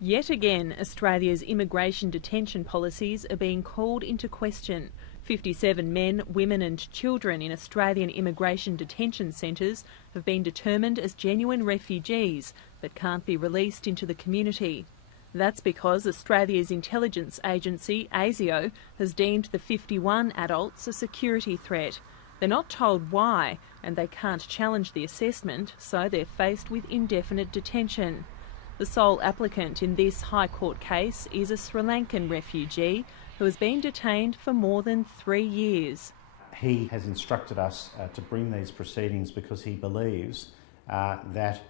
Yet again, Australia's immigration detention policies are being called into question. 57 men, women and children in Australian immigration detention centres have been determined as genuine refugees but can't be released into the community. That's because Australia's intelligence agency, ASIO, has deemed the 51 adults a security threat. They're not told why, and they can't challenge the assessment, so they're faced with indefinite detention. The sole applicant in this High Court case is a Sri Lankan refugee who has been detained for more than 3 years. He has instructed us to bring these proceedings because he believes that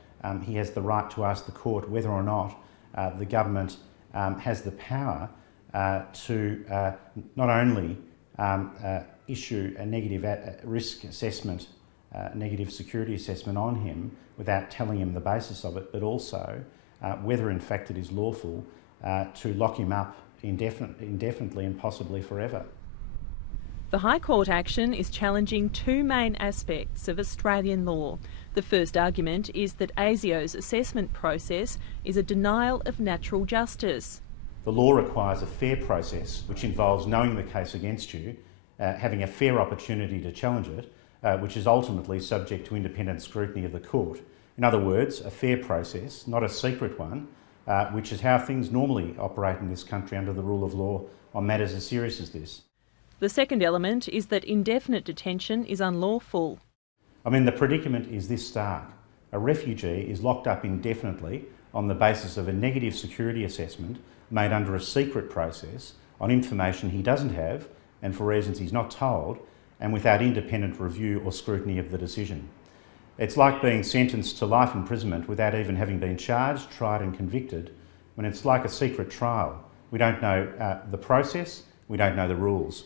he has the right to ask the court whether or not the government has the power to not only issue a negative risk assessment, negative security assessment on him without telling him the basis of it, but also whether in fact it is lawful to lock him up indefinitely and possibly forever. The High Court action is challenging two main aspects of Australian law. The first argument is that ASIO's assessment process is a denial of natural justice. The law requires a fair process which involves knowing the case against you, having a fair opportunity to challenge it, which is ultimately subject to independent scrutiny of the court. In other words, a fair process, not a secret one, which is how things normally operate in this country under the rule of law on matters as serious as this. The second element is that indefinite detention is unlawful. I mean, the predicament is this stark. A refugee is locked up indefinitely on the basis of a negative security assessment made under a secret process on information he doesn't have and for reasons he's not told, and without independent review or scrutiny of the decision. It's like being sentenced to life imprisonment without even having been charged, tried and convicted, when it's like a secret trial. We don't know the process, we don't know the rules.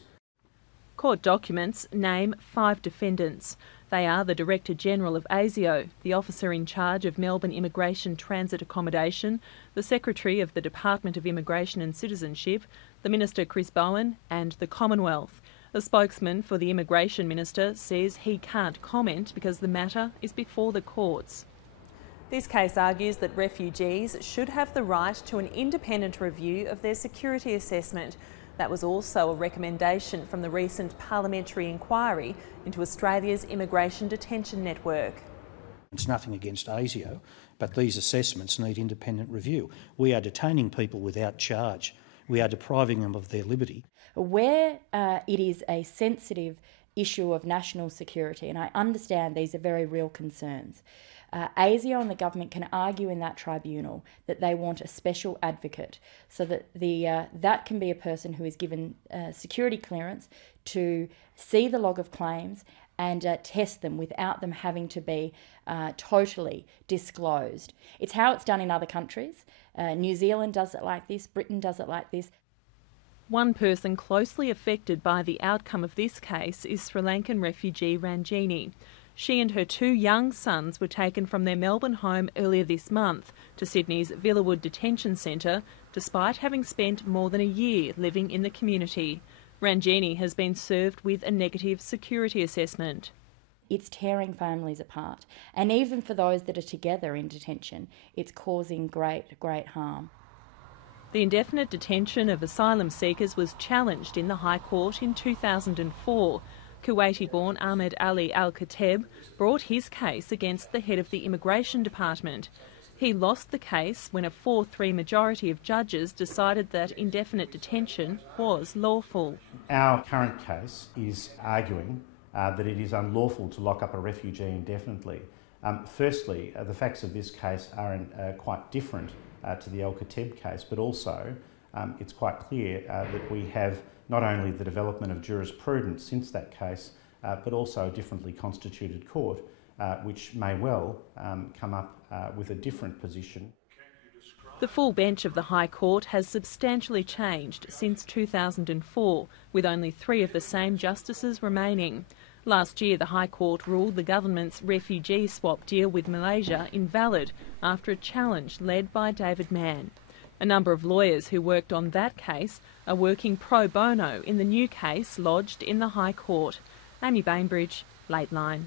Court documents name 5 defendants. They are the Director-General of ASIO, the officer in charge of Melbourne Immigration Transit Accommodation, the Secretary of the Department of Immigration and Citizenship, the Minister Chris Bowen and the Commonwealth. A spokesman for the Immigration Minister says he can't comment because the matter is before the courts. This case argues that refugees should have the right to an independent review of their security assessment. That was also a recommendation from the recent parliamentary inquiry into Australia's immigration detention network. It's nothing against ASIO, but these assessments need independent review. We are detaining people without charge. We are depriving them of their liberty. Where it is a sensitive issue of national security, and I understand these are very real concerns, ASIO and the government can argue in that tribunal that they want a special advocate so that that can be a person who is given security clearance to see the log of claims and test them without them having to be totally disclosed. It's how it's done in other countries. New Zealand does it like this, Britain does it like this. One person closely affected by the outcome of this case is Sri Lankan refugee Ranjini. She and her 2 young sons were taken from their Melbourne home earlier this month to Sydney's Villawood Detention Centre, despite having spent more than a year living in the community. Ranjini has been served with a negative security assessment. It's tearing families apart, and even for those that are together in detention, it's causing great harm. The indefinite detention of asylum seekers was challenged in the High Court in 2004. Kuwaiti-born Ahmed Ali Al-Kateb brought his case against the head of the Immigration Department. He lost the case when a 4-3 majority of judges decided that indefinite detention was lawful. Our current case is arguing that it is unlawful to lock up a refugee indefinitely. Firstly, the facts of this case are quite different to the Al-Kateb case, but also it's quite clear that we have not only the development of jurisprudence since that case, but also a differently constituted court, which may well come up with a different position. The full bench of the High Court has substantially changed since 2004, with only 3 of the same justices remaining. Last year, the High Court ruled the government's refugee swap deal with Malaysia invalid after a challenge led by David Mann. A number of lawyers who worked on that case are working pro bono in the new case lodged in the High Court. Amy Bainbridge, Lateline.